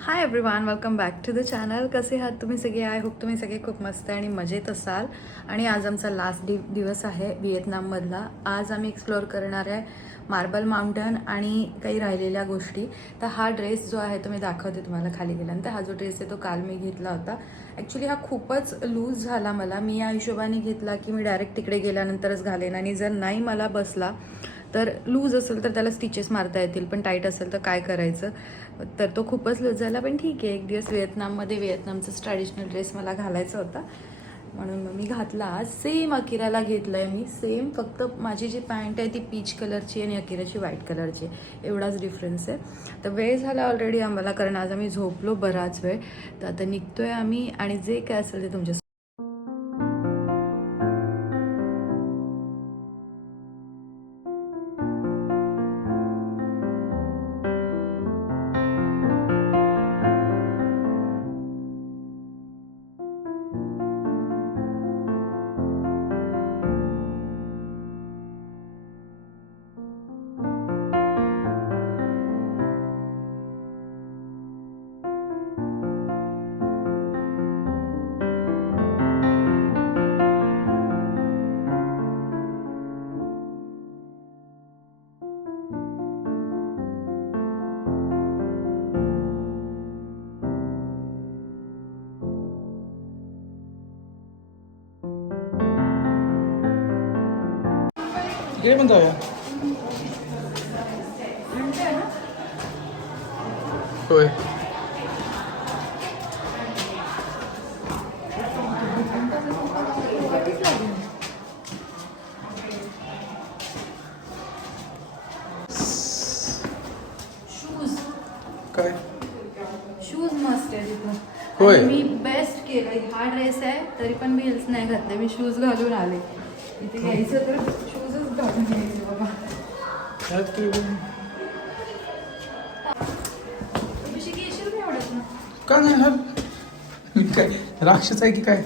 Hi everyone welcome back to the channel कसे आहात तुम्ही सगळे? आय होप तुम्ही सगळे खूप मस्त आणि मजेत असाल. आणि आज आमचा लास्ट डि दिवस आहे व्हिएतनाममधला. आज आम्ही एक्सप्लोअर करणार आहे मार्बल माउंटन आणि काही राहिलेल्या गोष्टी. तर हा ड्रेस जो आहे तो मी दाखवते तुम्हाला खाली गेल्यानंतर. हा जो ड्रेस आहे तो काल मी घेतला होता. ॲक्च्युली हा खूपच लूज झाला मला. मी या हिशोबाने घेतला की मी डायरेक्ट तिकडे गेल्यानंतरच घालेन. आणि जर नाही मला बसला तर लूज असेल तर त्याला स्टिचेस मारता येतील पण टाईट असेल तर काय करायचं? तर तो खूपच लूज झाला पण ठीक आहे. एक दिवस व्हिएतनाममध्ये व्हिएतनामचाच ट्रॅडिशनल ड्रेस मला घालायचा होता. म्हणून मग मी घातला. आज सेम अकिराला घेतलं आहे मी. सेम फक्त माझी जी पॅन्ट आहे ती पीच कलरची आणि अकिराची व्हाईट कलरची आहे. एवढाच डिफरन्स आहे. तर वेळ झाला ऑलरेडी आम्हाला कारण आज आम्ही झोपलो बराच वेळ. तर आता निघतोय आम्ही आणि जे काय असेल ते तुमच्या पण जाऊया होय शूज काय? शूज मस्त आहे तिथं होय. आणि मी बेस्ट केलं हा ड्रेस आहे तरी पण मी हिल्स नाही घातले मी शूज घालून आले. इथे यायचं तर बाबा येशील का ना नाही मी काय राक्षस आहे की काय?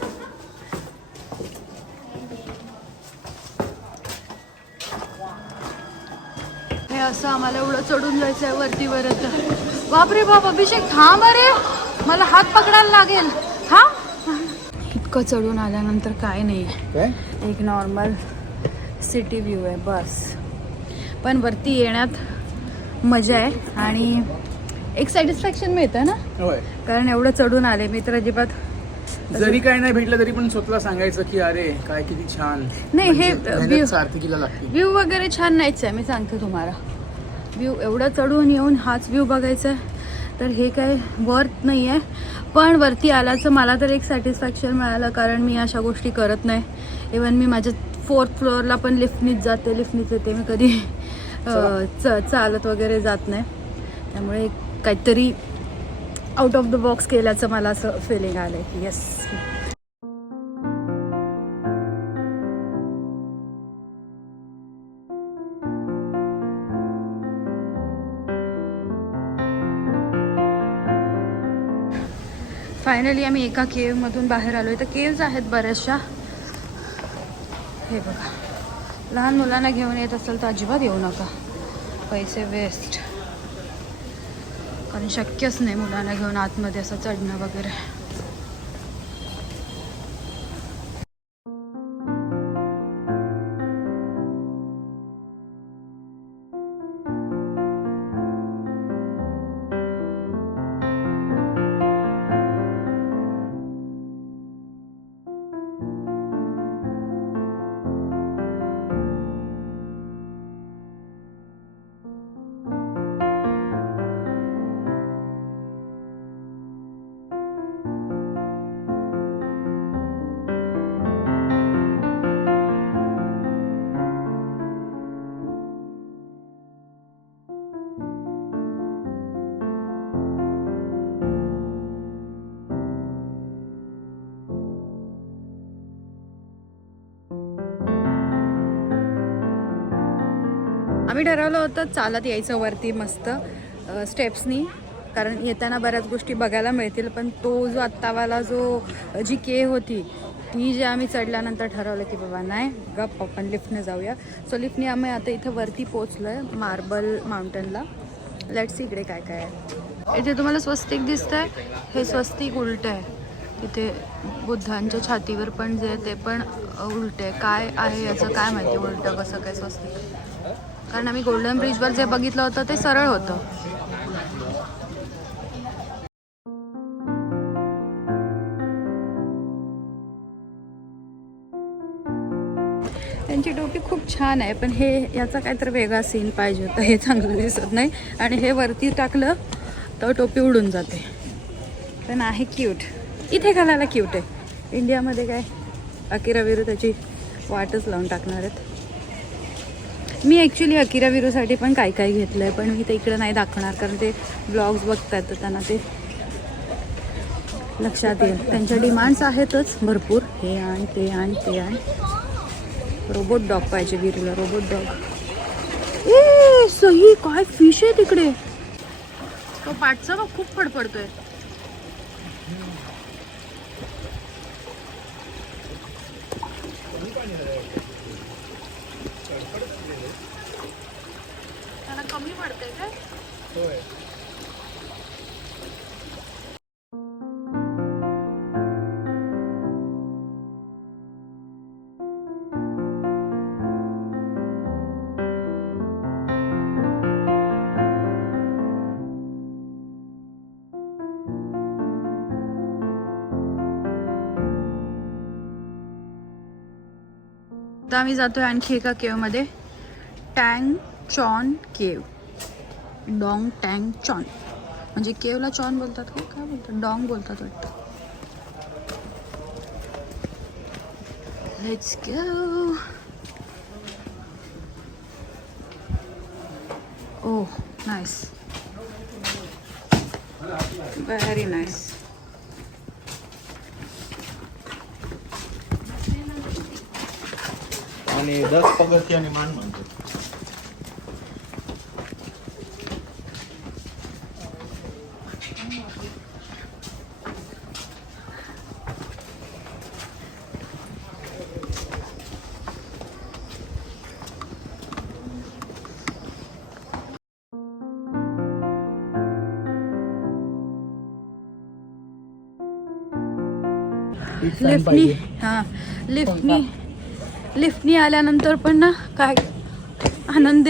हे असं आम्हाला एवढं चढून जायचं आहे वरती वरत. बापरे बाप अभिषेक थांब अरे. मला हात पकडायला लागेल. हा? इतकं चढून आल्यानंतर काय नाही. एक नॉर्मल सिटी व्ह्यू आहे बस. पण वरती येण्यात मजा आहे आणि एक सॅटिस्फॅक्शन मिळतं ना? होय. कारण एवढं चढून आले मी तर अजिबात जरी काय नाही भेटलं तरी पण स्वतःला सांगायचं की अरे काय किती छान. नाही, हे म्हणजे मेहनत view- सार्थकीला लागते. व्ह्यू वगैरे छान नाहीच आहे मी सांगते तुम्हाला. व्ह्यू एवढं चढून येऊन हाच व्ह्यू बघायचा आहे तर हे काय वर्थ नाही आहे. पण वरती आल्याचं मला तर एक सॅटिस्फॅक्शन मिळालं कारण मी अशा गोष्टी करत नाही. इवन मी माझ्या फोर्थ फ्लोअरला पण लिफ्टनीच जाते लिफ्टनीच येते. मी कधी च चालत वगैरे जात नाही. त्यामुळे काहीतरी आउट ऑफ द बॉक्स केल्याचं मला असं फिलिंग आलं आहे की येस फायनली आम्ही एका केवमधून बाहेर आलो आहे तर केव्ज आहेत बऱ्याचशा. हे बघा. लहान मुलांना घेऊन येत असेल तर अजिबात येऊ नका. पैसे वेस्ट कारण शक्यच नाही मुलांना घेऊन आतमध्ये असं चढणं वगैरे. आम्ही ठरवलं होतं चालत यायचं वरती मस्त स्टेप्सनी कारण येताना बऱ्याच गोष्टी बघायला मिळतील पण तो जो आत्तावाला जो जी के होती ती जे आम्ही चढल्यानंतर ठरवलं की बाबा नाही गप आपण लिफ्टने जाऊया. सो लिफ्टने आम्ही आता इथं वरती पोचलो आहे मार्बल माउंटनला. लेट्स इकडे काय काय आहे. इथे तुम्हाला स्वस्तिक दिसतंय हे स्वस्तिक उलटं आहे. तिथे बुद्धांच्या छातीवर पण जे ते पण उलट आहे. काय आहे याचं काय माहिती उलटं कसं काय स्वस्तिक? कारण आम्ही गोल्डन ब्रिजवर जे बघितलं होतं ते सरळ होतं. त्यांची टोपी खूप छान आहे पण हे याचा काहीतरी वेगळा सीन पाहिजे होता हे चांगलं दिसत नाही. आणि हे वरती टाकलं तर टोपी उडून जाते. पण आहे क्यूट इथे घालायला क्यूट आहे. इंडियामध्ये काय? अकिरा विरू त्याची वाटच लावून टाकणार आहेत. मी ॲक्च्युली अकिरा विरूसाठी पण काय काय घेतलं आहे पण मी ते इकडं नाही दाखवणार कारण ते ब्लॉग्स बघतात तर त्यांना ते लक्षात येईल. त्यांच्या डिमांड्स आहेतच भरपूर. हे आण ते आण ते आण. रोबोट डॉग पाहिजे विरूला रोबोट डॉग ए सही काय फिश आहे तिकडे. तो पाठचा मग खूप फडफडतोय. आता आम्ही आहे आणखी एका केवमध्ये टँग चॉन केव डॉंग टँग चॉन. म्हणजे केवला चॉन बोलतात का? काय बोलतात? डॉंग बोलतात वाटतं. Let's go oh nice very nice आणि दस पगथियाने मान म्हणतो. लिफ्टनी हां. लिफ्टनी लिफ्टनी आल्यानंतर पण ना काय आनंद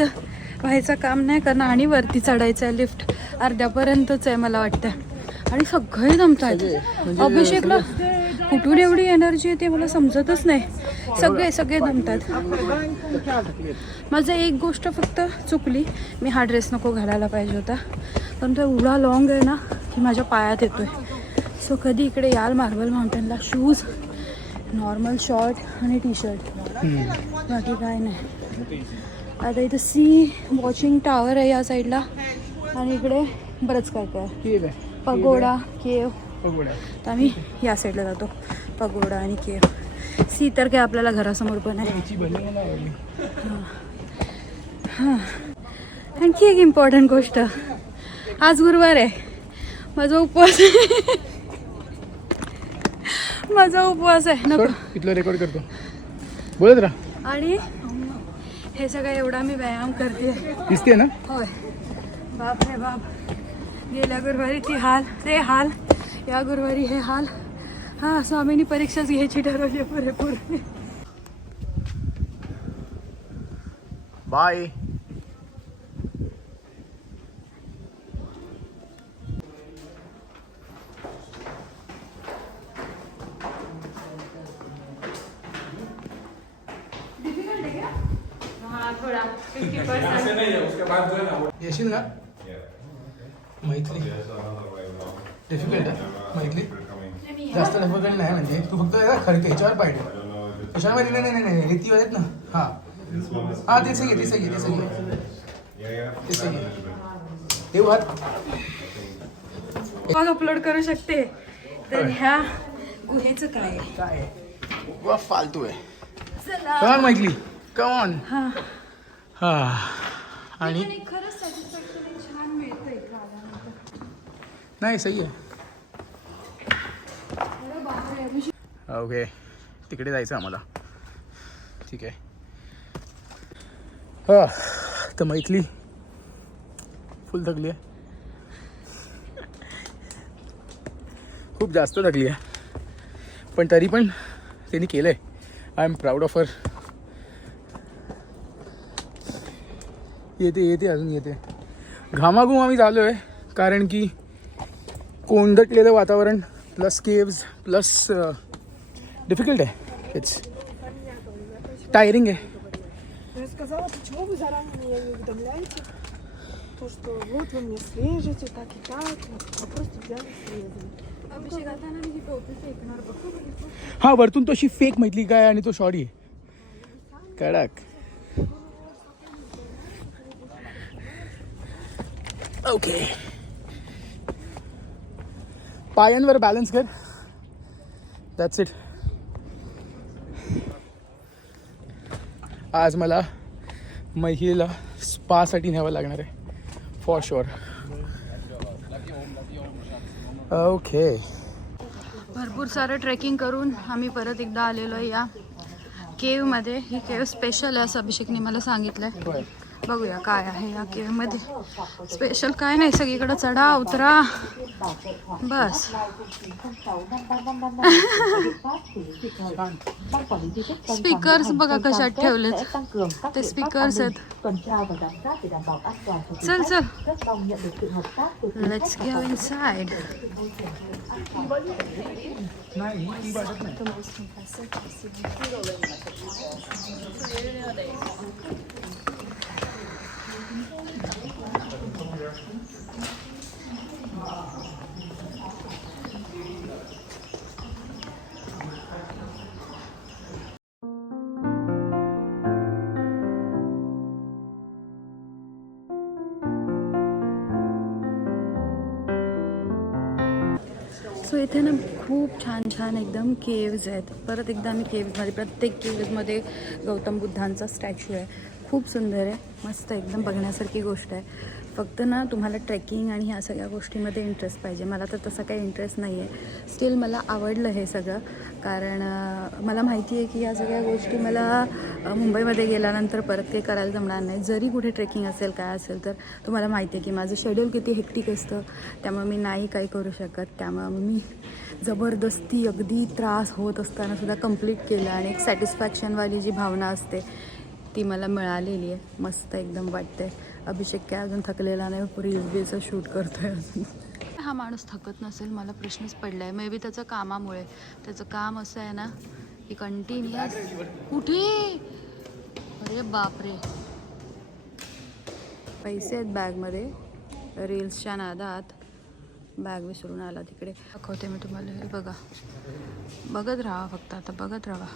व्हायचं काम नाही कारण आणि वरती चढायचं आहे लिफ्ट. अर्ध्यापर्यंतच आहे मला वाटतं. आणि सगळे जमत आहेत अभिषेकला कुठून एवढी एनर्जी येते मला समजतच नाही. सगळे सगळे जमतात. माझं एक गोष्ट फक्त चुकली. मी हा ड्रेस नको घालायला पाहिजे होता. पण तो एवढा लॉंग आहे ना की माझ्या पायात येतोय. सो कधी इकडे याल मार्बल माउंटनला शूज नॉर्मल शॉर्ट आणि टी शर्ट बाकी काय नाही. आता इथं सी वॉचिंग टावर आहे या साईडला आणि इकडे बरंच काय काय. Pagoda cave. पगोडा. तर आम्ही या साईडला जातो. पगोडा आणि केव. सी तर काय आपल्याला घरासमोर पण आहे. आवडली आणखी एक इम्पॉर्टंट गोष्ट. आज गुरुवार आहे. माझा उपवास आहे. माझा उपवास आहे. नको. इथलं रेकॉर्ड करतो. बोलत राहा. आणि हे सगळं एवढा मी व्यायाम करते. दिसते ना? होय. बाप रे बाप. गेल्या गुरुवारी ती हाल. ते हाल. या गुरुवारी हे हाल. हा स्वामीनी परीक्षाच घ्यायची ठरवली आहे पुरेपूर. बाय. येशील का मैथिली डिफिकल्ट आहे मैथिली जास्त डिफिकल्ट नाही म्हणजे तू फक्त खरं ह्याच्यावर पाहिजे कशामध्ये नाही नाही नाही रेतीवर आहेत ना हा हा ते सगळे ते सगळे ते सगळे ते सगळे हात मग अपलोड करू शकते तर ह्या गुहेचं काय आहे? काय वा फालतू आहे कमॉन मैथिली कमॉन हा हा. आणि खरंच सॅटिस्फॅक्शन छान नाही सही आहे. ओके. तिकडे जायचं आम्हाला. ठीक आहे. हा तर मैथली फुल थकली आहे. खूप जास्त थकली आहे. पण तरी पण त्यांनी केलं आहे I am proud of her येते येते अजून येते घामाघूम आम्ही झालो आहे कारण की कोंदटलेलं वातावरण प्लस केव्ज प्लस डिफिकल्ट आहे इट्स टायरिंग आहे Я сказала, почему вы заранее меня не уведомляете? То, что вот вы мне срежете, так и так. Вы просто взяли срезали. हां वरतून तो अशी फेक मैथली काय आणि तो शॉरी आहे कडक ओके पायांवर बॅलन्स कर दॅट्स इट आज मला मैथिलीला स्पासाठी न्यावं लागणार आहे. फॉर शुअर ओके भरपूर सारं ट्रेकिंग करून आम्ही परत एकदा आलेलो आहे या केवमध्ये ही केव स्पेशल आहे असं अभिषेकने मला सांगितलं आहे बघूया काय आहे या केवमध्ये स्पेशल काय नाही सगळीकडे चढा उतरा. बस. स्पीकर्स बघा कशात ठेवलेत. ते स्पीकर्स आहेत. चल चल. लेट्स गो नाही सो इथे ना खूप छान छान एकदम केव्ज आहेत. परत एकदा आम्ही केव्जमध्ये प्रत्येक केव्जमध्ये गौतम बुद्धांचा स्टॅच्यू आहे. खूप सुंदर आहे. मस्त एकदम बघण्यासारखी गोष्ट आहे. फक्त ना तुम्हाला ट्रेकिंग आणि ह्या सगळ्या गोष्टीमध्ये इंटरेस्ट पाहिजे. मला तर तसा काही इंटरेस्ट नाही आहे स्टील मला आवडलं हे सगळं. कारण मला माहिती आहे की या सगळ्या गोष्टी मला मुंबईमध्ये गेल्यानंतर परत काही करायला जमणार नाही. जरी कुठे ट्रेकिंग असेल काय असेल तर तुम्हाला माहिती आहे की माझं शेड्यूल किती हेक्टिक असतं. त्यामुळे मी नाही काही करू शकत. त्यामुळे मी जबरदस्ती अगदी त्रास होत असताना सुद्धा कंप्लीट केलं आणि एक सॅटिस्फॅक्शनवाली जी भावना असते ती मला मिळालेली आहे मस्त एकदम वाटते अभिषेक काय अजून थकलेला नाही रील्स बीचं शूट करतोय अजून. हा माणूस थकत नसेल मला प्रश्नच पडला आहे मे बी त्याचं कामामुळे. त्याचं काम असं आहे ना की कंटिन्युअस कुठे? अरे बापरे. पैसे आहेत बॅगमध्ये. रील्सच्या नादात. बॅग विसरून आला तिकडे. दाखवते मी तुम्हाला. हे बघा. बघत राहा फक्त आता. बघत राहा.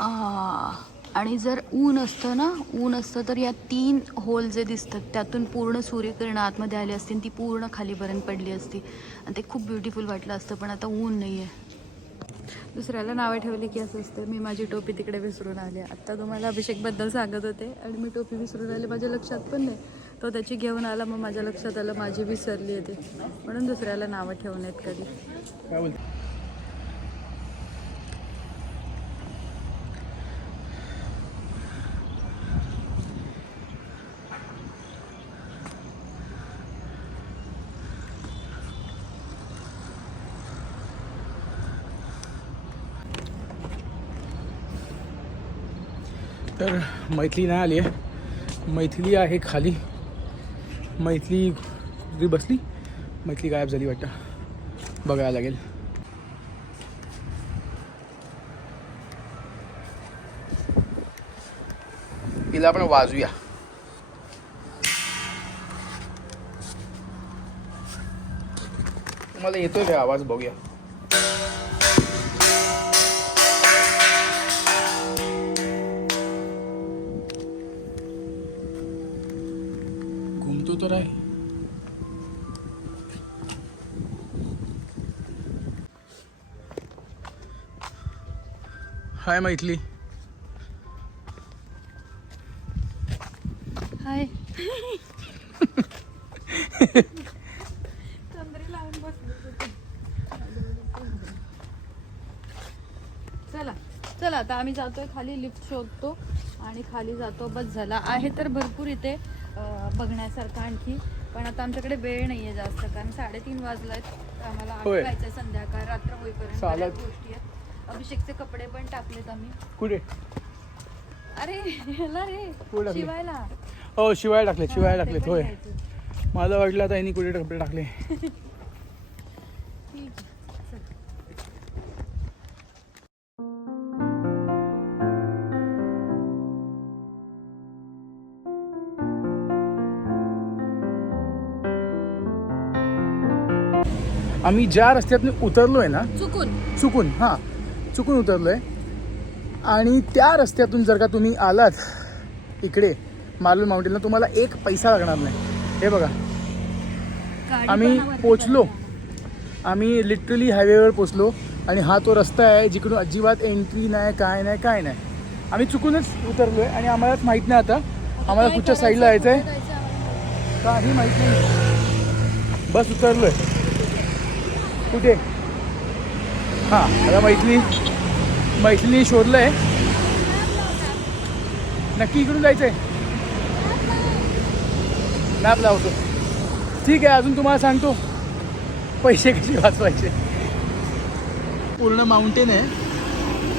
आ, आणि जर ऊन असतं ना ऊन असतं तर या तीन होल जे दिसतात त्यातून पूर्ण सूर्यकिरण आतमध्ये आली असती आणि ती पूर्ण खालीपर्यंत पडली असती. आणि ते खूप ब्युटिफुल वाटलं असतं पण आता ऊन नाही आहे दुसऱ्याला नावं ठेवली की असं असतं मी माझी टोपी तिकडे विसरून आले. आत्ता तुम्हाला अभिषेकबद्दल सांगत होते आणि मी टोपी विसरून आले माझ्या लक्षात पण नाही. तो त्याची घेऊन आला मग माझ्या लक्षात आलं माझी विसरली आहे ते. म्हणून दुसऱ्याला नावं ठेवू नयेत कधी काय बोलते तर मैथिली नाही आली आहे. मैथिली आहे खाली. मैथिली कुठे बसली. मैथिली गायब झाली वाटतं. बघायला लागेल. तिला आपण वाजूया मला येतोय का आवाज? बघूया. हाय मैथिली. हाय. आता आम्ही जातोय खाली लिफ्ट शोधतो आणि खाली जातो. बस झाला. आहे तर भरपूर इथे बघण्यासारखं आणखी. पण आता आमच्याकडे वेळ नाहीये जास्त कारण साडेतीन वाजलाय तर आम्हाला आम्ही संध्याकाळ रात्र होईपर्यंत गोष्टी आहेत. अभिषेकचे कपडे पण टाकलेत आम्ही. कुठे? अरे ह्याला रे कुठे टाकले? शिवायला. हो शिवाय टाकले शिवाय पण होय. मला वाटलं आता यांनी कुठे कपडे टाकले. आम्ही ज्या रस्त्यातून उतरलोय ना चुकून. चुकून हां. चुकून उतरलोय. आणि त्या रस्त्यातून जर का तुम्ही आलात इकडे मार्बल माउंटेनला तुम्हाला एक पैसा लागणार नाही. हे बघा. आम्ही पोचलो. आम्ही लिटरली हायवेवर पोचलो आणि हा तो रस्ता आहे जिकडून अजिबात एंट्री नाही काय नाही काय नाही. आम्ही चुकूनच उतरलो आहे आणि आम्हालाच माहीत नाही आता. आम्हाला कुठच्या साईडला आहे जायचं आम्हाला? काही माहीत नाही. बस उतरलोय. कुठे? हां आता मैथिली मैथिली शोधलंय. नक्की इकडून जायचंय. मॅप लावतो. ठीक आहे अजून तुम्हाला सांगतो. पैसे कसे वाचवायचे. पूर्ण माउंटेन आहे.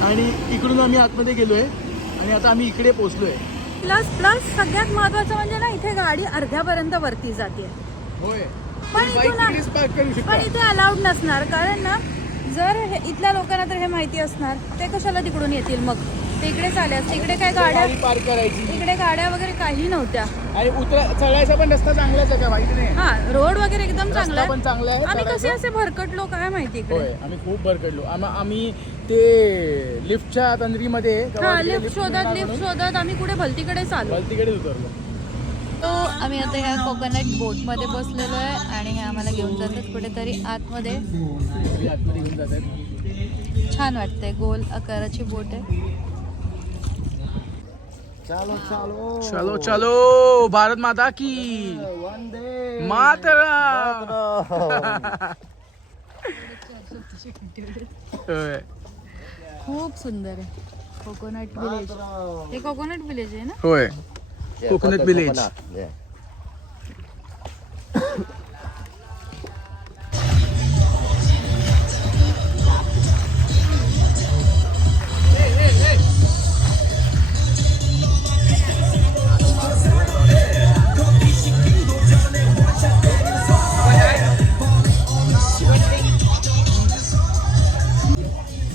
आणि इकडून आम्ही आतमध्ये गेलोय. आणि आता आम्ही इकडे पोचलोय प्लस प्लस सगळ्यात महत्वाचं म्हणजे ना इथे गाडी अर्ध्यापर्यंत वरती जाते. होय. पण इथे अलाउड नसणार. कारण ना जर हे- इथल्या लोकांना तर हे माहिती असणार ते कशाला तिकडून येतील मग? ते इकडेच आले असते इकडे काय गाड्या गाडी पार्क करायची. इकडे गाड्या वगैरे काही नव्हत्या. आणि उतरा चढायचा पण रस्ता चांगलाच आहे का माहिती नाही हा रोड वगैरे एकदम चांगला रस्ता पण आहे चांगला आहे आम्ही कसे चढायचा. असे भरकटलो काय माहिती होय आम्ही खूप भरकडलो आम- आम्ही ते लिफ्टच्या तंद्रीमध्ये हा लिफ्ट शोधत लिफ्ट शोधत आम्ही कुठे भलतीकडे चालू. तिकडे उतरलो. तो आम्ही आता ह्या कोकोनट बोटमध्ये बसलेलो आहे आणि हे आम्हाला घेऊन जातात कुठेतरी आतमध्ये. छान वाटतंय गोल आकाराची बोट आहे. चालो चालो. चलो चलो. भारत माता की. वंदे. मातरम. होय. खूप सुंदर आहे. Coconut village. हे कोकोनट विलेज आहे ना? होय. Yeah, coconut village. Coconut. Yeah.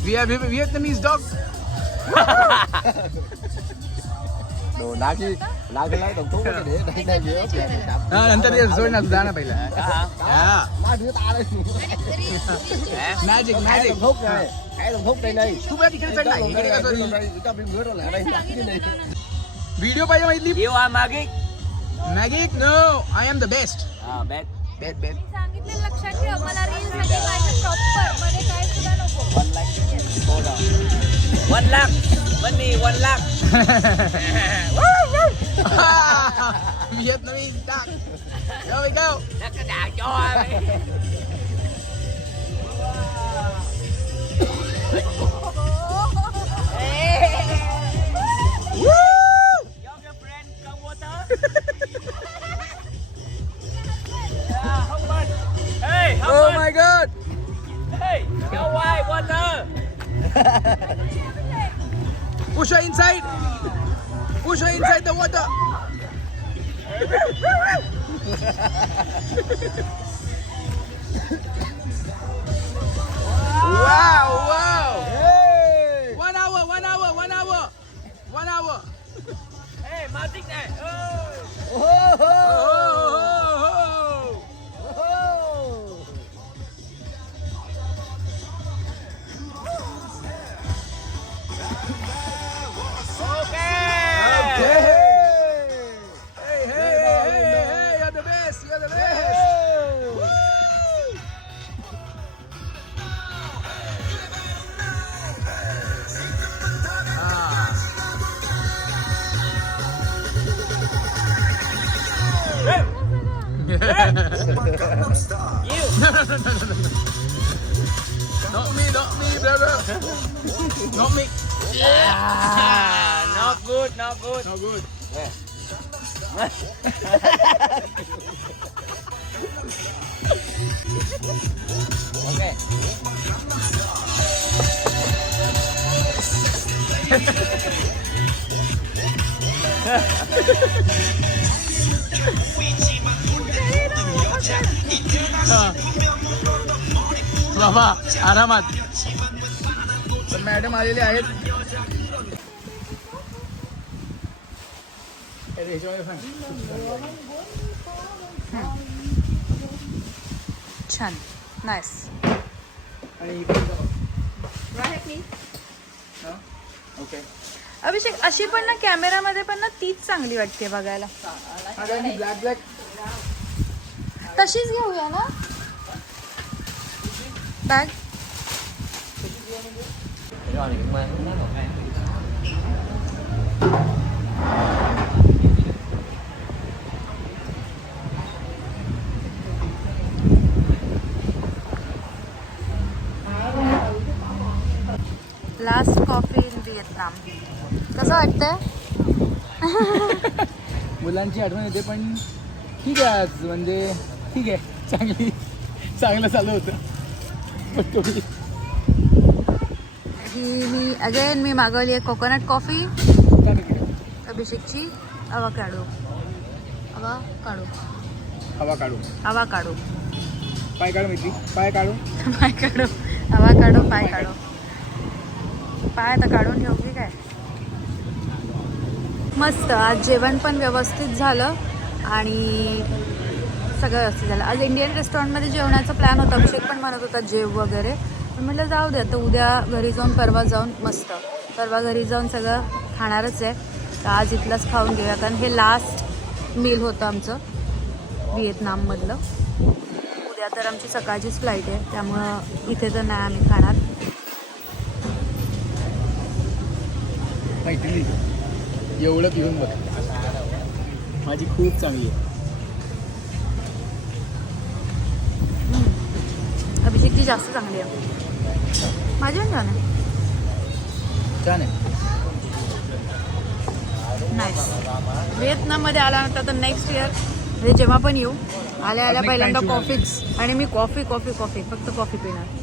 We have Vietnamese dog. đồ nát chứ lá cái lá đồng thuốc cái để đây đây gì đó हा नंतर ये सोड ना तू जा ना पहिला हा मॅजिक मॅजिक तू तिकडे चढ नाही इकडे व्हिडिओ पाहिजे माहिती magic I am the best ah bet bet सांगितले लक्षात ठेव मला रील साठी पाहिजे प्रॉपरमध्ये काय सुद्धा नको One lakh. Money, one lakh. Vietnamese duck. There we go. Nó cái đà cho Hey, oh my god! Hey, go away, what's up? Push her inside. Push her inside the water. Not me, not me, brother. Not me. Yeah. Not good, not good. Not good. Okay. बाबा आरामात. Madam आलेले आहेत. छान. Nice? Okay अभिषेक अशी पण ना कॅमेरामध्ये पण ना तीच चांगली वाटते बघायला. ब्लॅक ब्लॅक तशीच घेऊया ना? Bag last coffee in Vietnam कसं वाटतंय? मुलांची आठवण येते पण ठीक आहे आज. म्हणजे ठीक आहे. चांगली चांगलं चालू होतं. पण मी अगेन मी मागवली आहे कोकोनट कॉफी. अभिषेकची. आवा काढू. आवा काढू. हवा काढू. आवा काढू. पाय काढू मित्री. पाय काढू. पाय काढू. आवा काढू पाय काढू. पाय आता काढून ठेवू की काय? मस्त. आज जेवण पण व्यवस्थित झालं. आणि सगळं व्यवस्थित झालं. आज इंडियन रेस्टॉरंटमध्ये जेवणाचा प्लॅन होता. अभिषेक पण म्हणत होता जेव वगैरे. पण म्हटलं जाऊ दे आता उद्या घरी जाऊन परवा जाऊन मस्त. परवा घरी जाऊन सगळं खाणारच आहे. तर आज इथलंच खाऊन घेऊया कारण हे लास्ट मील होतं आमचं व्हिएतनाममधलं. उद्या तर आमची सकाळचीच फ्लाईट आहे त्यामुळं इथे तर नाही आम्ही खाणार. एवढं पिऊन बघ. माझी खूप चांगली आहे. अभिषेकची जास्त चांगली आहे. माझी पण छान आहे. छान आहे. नाईस व्हिएतनाममध्ये आल्यानंतर तर नेक्स्ट इयर म्हणजे जेव्हा पण येऊ आल्या आल्या पहिल्यांदा. कॉफीच आणि मी कॉफी कॉफी कॉफी फक्त कॉफी पिणार.